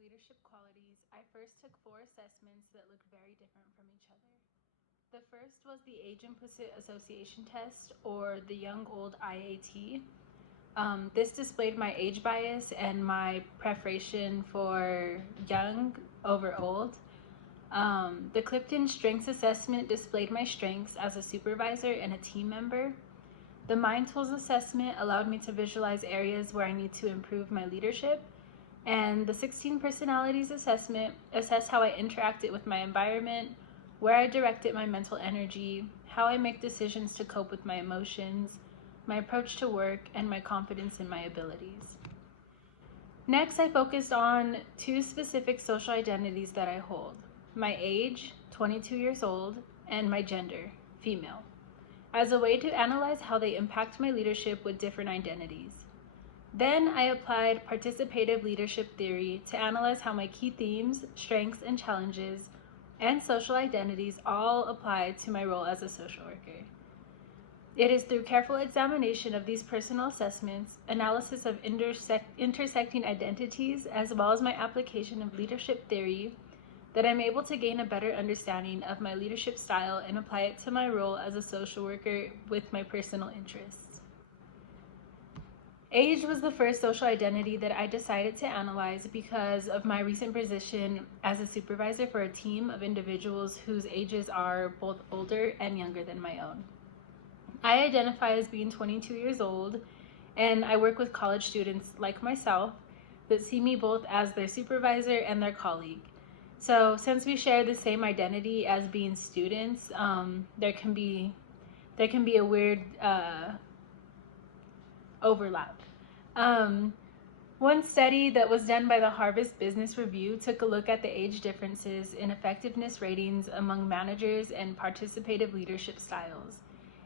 leadership qualities, I first took 4 assessments that looked very different from each other. The first was the Age Implicit Association Test, or the Young Old IAT. This displayed my age bias and my preference for young over old. The Clifton Strengths Assessment displayed my strengths as a supervisor and a team member. The Mind Tools Assessment allowed me to visualize areas where I need to improve my leadership. And the 16 Personalities Assessment assessed how I interacted with my environment, where I directed my mental energy, how I make decisions to cope with my emotions, my approach to work, and my confidence in my abilities. Next, I focused on 2 specific social identities that I hold: my age, 22 years old, and my gender, female, as a way to analyze how they impact my leadership with different identities. Then I applied participative leadership theory to analyze how my key themes, strengths, and challenges, and social identities all apply to my role as a social worker. It is through careful examination of these personal assessments, analysis of intersecting identities, as well as my application of leadership theory, that I'm able to gain a better understanding of my leadership style and apply it to my role as a social worker with my personal interests. Age was the first social identity that I decided to analyze because of my recent position as a supervisor for a team of individuals whose ages are both older and younger than my own. I identify as being 22 years old, and I work with college students like myself that see me both as their supervisor and their colleague. So since we share the same identity as being students, there can be a weird overlap. One study that was done by the Harvard Business Review took a look at the age differences in effectiveness ratings among managers and participative leadership styles.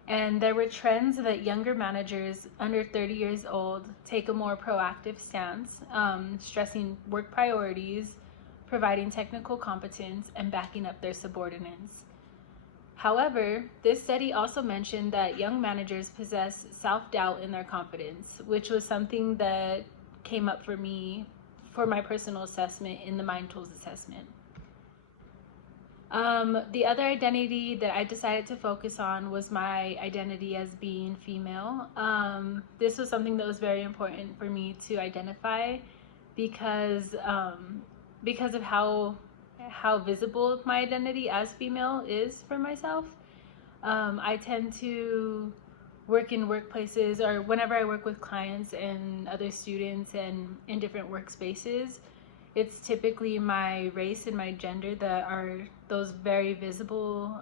And there were trends that younger managers under 30 years old take a more proactive stance, stressing work priorities, providing technical competence, and backing up their subordinates. However, this study also mentioned that young managers possess self-doubt in their confidence, which was something that came up for me for my personal assessment in the Mind Tools assessment. The other identity that I decided to focus on was my identity as being female. This was something that was very important for me to identify because of how visible my identity as female is for myself. I tend to work in workplaces, or whenever I work with clients and other students and in different workspaces, it's typically my race and my gender that are those very visible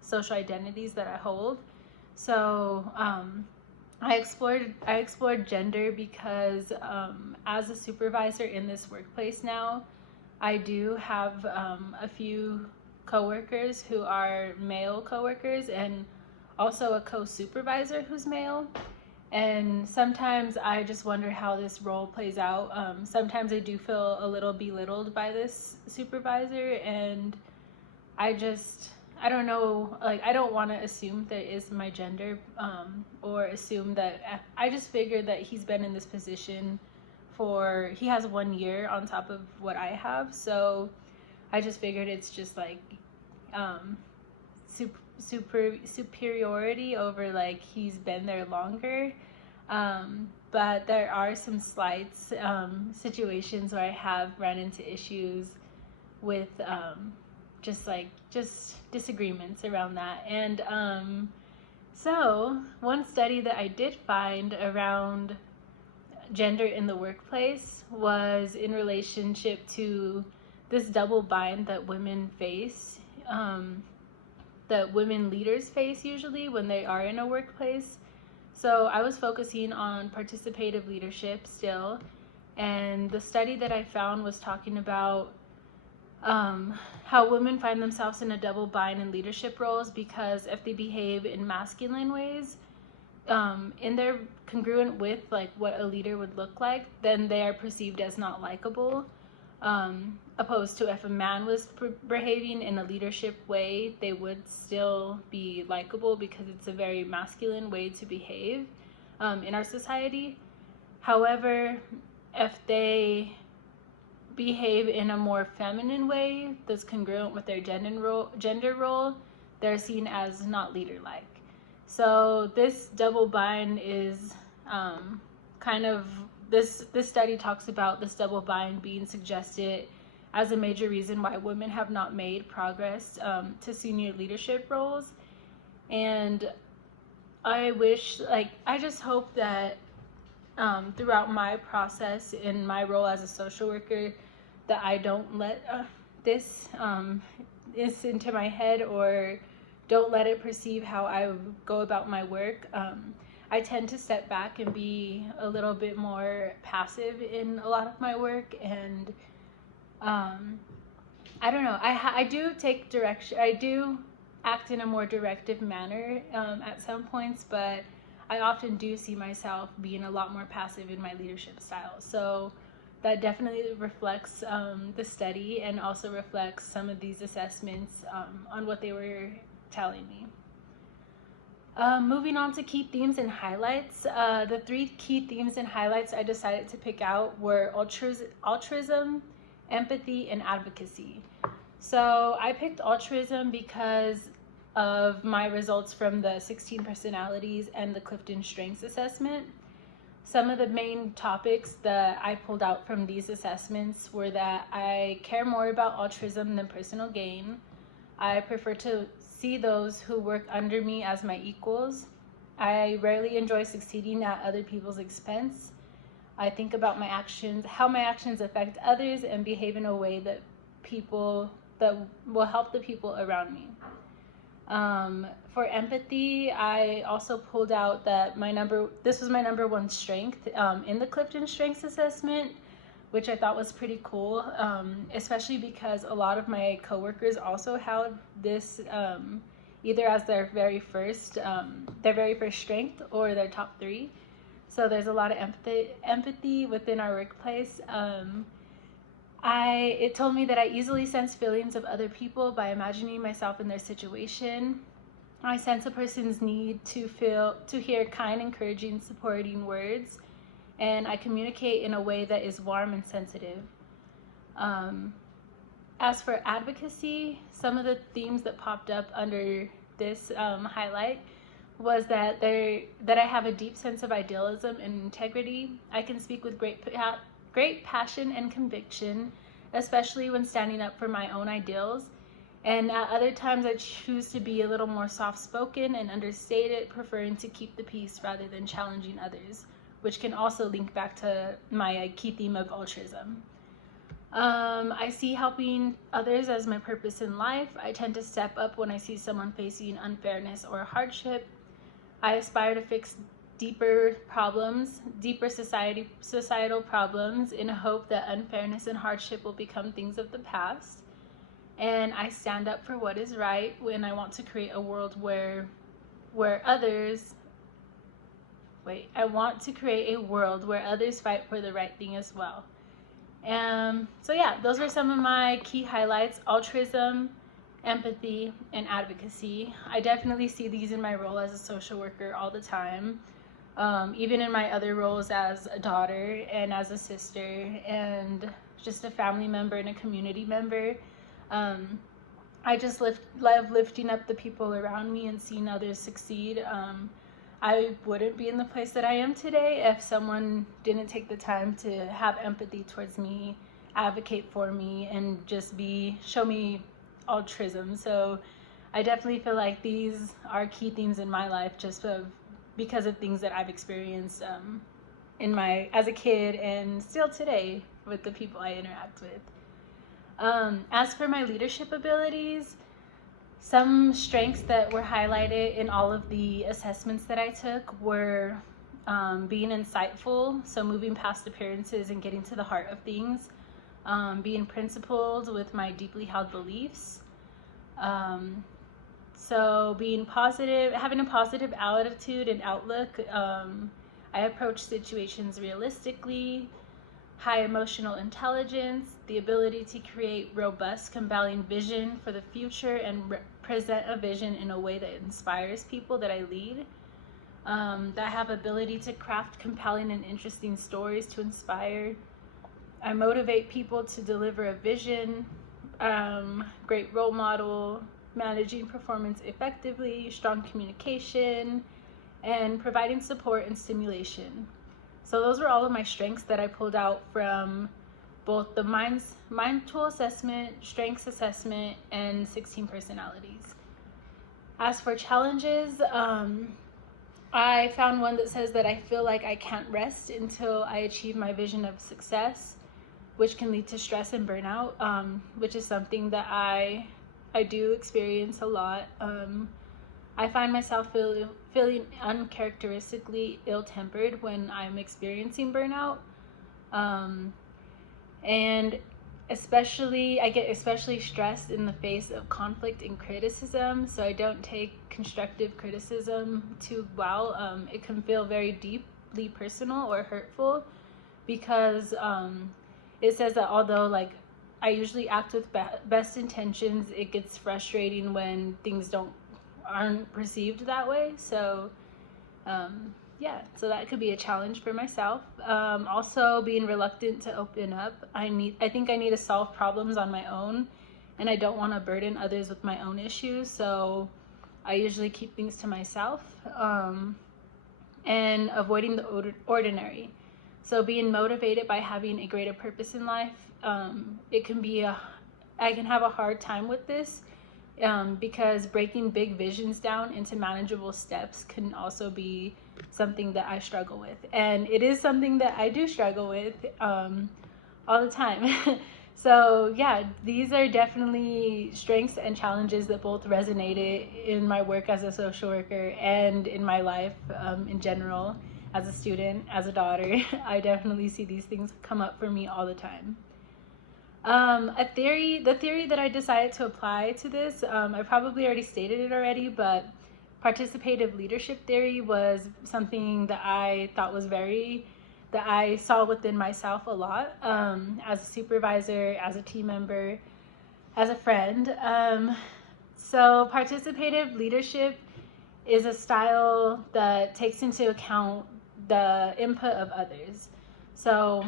social identities that I hold. So I explored gender because as a supervisor in this workplace now, I do have a few coworkers who are male coworkers and also a co-supervisor who's male. And sometimes I just wonder how this role plays out. Sometimes I do feel a little belittled by this supervisor, and I don't know, like, I don't want to assume that is my gender, or assume that. I just figured that he's been in this position he has 1 year on top of what I have, so I just figured it's just like superiority over like he's been there longer. But there are some slight situations where I have run into issues with just disagreements around that. And so one study that I did find around gender in the workplace was in relationship to this double bind that women face, that women leaders face usually when they are in a workplace. So I was focusing on participative leadership still, and the study that I found was talking about how women find themselves in a double bind in leadership roles because if they behave in masculine ways, in their congruent with like what a leader would look like, then they are perceived as not likable, opposed to if a man was behaving in a leadership way, they would still be likable because it's a very masculine way to behave in our society. However, if they behave in a more feminine way that's congruent with their gender role, they're seen as not leader-like. So this double bind is kind of this study talks about this double bind being suggested as a major reason why women have not made progress to senior leadership roles. And I just hope that throughout my process in my role as a social worker, that I don't let this into my head, or don't let it perceive how I go about my work. I tend to step back and be a little bit more passive in a lot of my work, and I don't know. I do take direction. I do act in a more directive manner at some points, but I often do see myself being a lot more passive in my leadership style. So that definitely reflects the study, and also reflects some of these assessments on what they were telling me. Moving on to key themes and highlights. The 3 key themes and highlights I decided to pick out were altruism, empathy, and advocacy. So I picked altruism because of my results from the 16 personalities and the Clifton Strengths assessment. Some of the main topics that I pulled out from these assessments were that I care more about altruism than personal gain. I prefer to see those who work under me as my equals. I rarely enjoy succeeding at other people's expense. I think about my actions, how my actions affect others, and behave in a way that will help the people around me. For empathy, I also pulled out that this was my number 1 strength in the Clifton Strengths assessment, which I thought was pretty cool, especially because a lot of my coworkers also held this either as their very first strength or their top 3. So there's a lot of empathy within our workplace. It told me that I easily sense feelings of other people by imagining myself in their situation. I sense a person's need to hear kind, encouraging, supporting words, and I communicate in a way that is warm and sensitive. As for advocacy, some of the themes that popped up under this highlight was that I have a deep sense of idealism and integrity. I can speak with great passion and conviction, especially when standing up for my own ideals. And at other times I choose to be a little more soft-spoken and understated, preferring to keep the peace rather than challenging others, which can also link back to my key theme of altruism. I see helping others as my purpose in life. I tend to step up when I see someone facing unfairness or hardship. I aspire to fix deeper societal problems in a hope that unfairness and hardship will become things of the past. And I stand up for what is right when I want to create a world where others fight for the right thing as well. So yeah, those were some of my key highlights: altruism, empathy, and advocacy. I definitely see these in my role as a social worker all the time, even in my other roles as a daughter and as a sister and just a family member and a community member. I just love lifting up the people around me and seeing others succeed. I wouldn't be in the place that I am today if someone didn't take the time to have empathy towards me, advocate for me, and just show me altruism. So I definitely feel like these are key themes in my life, just because of things that I've experienced as a kid and still today with the people I interact with. As for my leadership abilities, some strengths that were highlighted in all of the assessments that I took were being insightful, so moving past appearances and getting to the heart of things, being principled with my deeply held beliefs, so being positive, having a positive attitude and outlook. I approach situations realistically, high emotional intelligence, the ability to create robust, compelling vision for the future and present a vision in a way that inspires people that I lead, that have ability to craft compelling and interesting stories to inspire, I motivate people to deliver a vision, great role model, managing performance effectively, strong communication, and providing support and stimulation. So those were all of my strengths that I pulled out from both the mind tool assessment, strengths assessment, and 16 personalities. As for challenges, I found one that says that I feel like I can't rest until I achieve my vision of success, which can lead to stress and burnout, which is something that I do experience a lot. I find myself feeling uncharacteristically ill-tempered when I'm experiencing burnout. And I get especially stressed in the face of conflict and criticism, so I don't take constructive criticism too well. It can feel very deeply personal or hurtful because it says that although like I usually act with best intentions, it gets frustrating when things aren't perceived that way. So yeah, so that could be a challenge for myself. Also being reluctant to open up. I think I need to solve problems on my own, and I don't want to burden others with my own issues, so I usually keep things to myself. And avoiding the ordinary. So being motivated by having a greater purpose in life. I can have a hard time with this because breaking big visions down into manageable steps can also be something that I struggle with. And it is something that I do struggle with all the time. So yeah, these are definitely strengths and challenges that both resonated in my work as a social worker and in my life in general, as a student, as a daughter. I definitely see these things come up for me all the time. The theory that I decided to apply to this, I probably already stated it already, but participative leadership theory was something that I thought was that I saw within myself a lot, as a supervisor, as a team member, as a friend. So participative leadership is a style that takes into account the input of others. So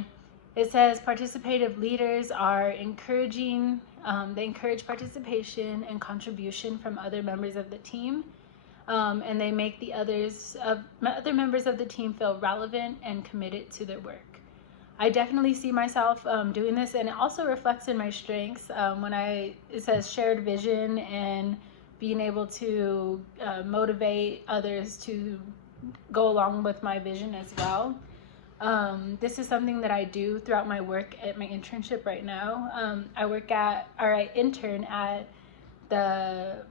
it says participative leaders are encouraging, they encourage participation and contribution from other members of the team. And they make the other members of the team feel relevant and committed to their work. I definitely see myself doing this, and it also reflects in my strengths it says shared vision and being able to motivate others to go along with my vision as well. This is something that I do throughout my work at my internship right now. I intern at the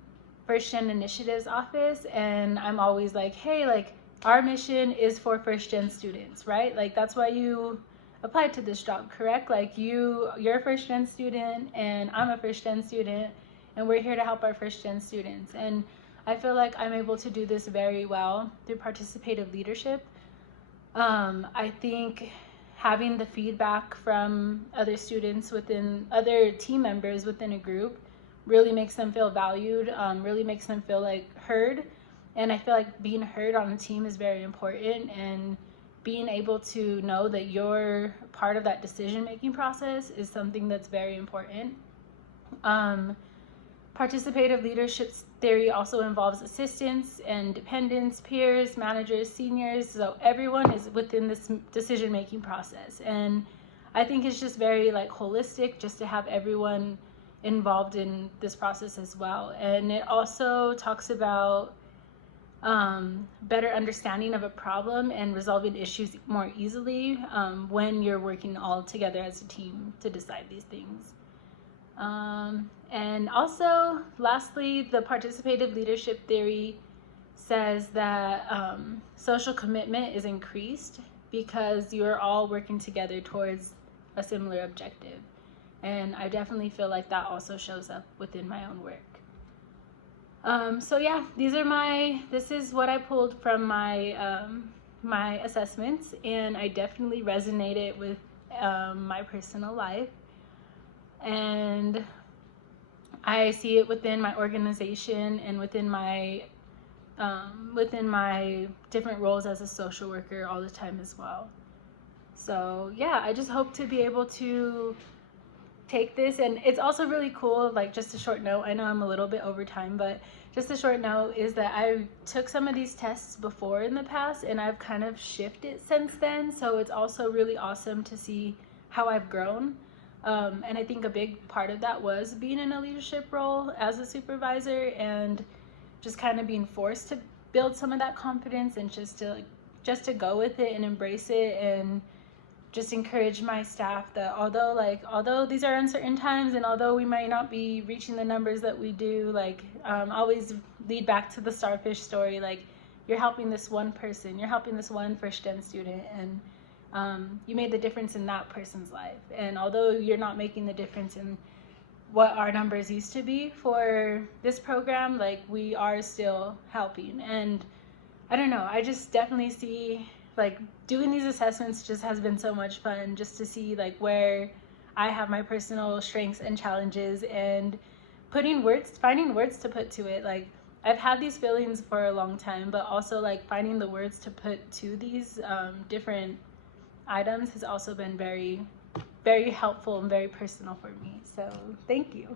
First Gen Initiatives office, and I'm always like, hey, like our mission is for First Gen students, right? Like that's why you applied to this job, correct? Like you're a First Gen student and I'm a First Gen student, and we're here to help our First Gen students. And I feel like I'm able to do this very well through participative leadership. I think having the feedback from other students other team members within a group really makes them feel valued, really makes them feel like heard. And I feel like being heard on a team is very important, and being able to know that you're part of that decision-making process is something that's very important. Participative leadership theory also involves assistants and dependents, peers, managers, seniors, so everyone is within this decision-making process. And I think it's just very like holistic just to have everyone involved in this process as well. And it also talks about better understanding of a problem and resolving issues more easily when you're working all together as a team to decide these things. And also, lastly, the participative leadership theory says that social commitment is increased because you're all working together towards a similar objective. And I definitely feel like that also shows up within my own work. So yeah, this is what I pulled from my assessments, and I definitely resonated with my personal life. And I see it within my organization and within my different roles as a social worker all the time as well. So yeah, I just hope to be able to take this, and it's also really cool, like just a short note, I know I'm a little bit over time, but just a short note is that I took some of these tests before in the past and I've kind of shifted since then, so it's also really awesome to see how I've grown. And I think a big part of that was being in a leadership role as a supervisor and just kind of being forced to build some of that confidence and just to go with it and embrace it, and just encourage my staff that although these are uncertain times and although we might not be reaching the numbers that we do, like always lead back to the starfish story, like you're helping this one person, you're helping this one first gen student, and you made the difference in that person's life. And although you're not making the difference in what our numbers used to be for this program, like we are still helping. And I don't know, I just definitely see, like, doing these assessments just has been so much fun, just to see like where I have my personal strengths and challenges, and finding words to put to it. Like, I've had these feelings for a long time, but also like finding the words to put to these different items has also been very, very helpful and very personal for me. So thank you.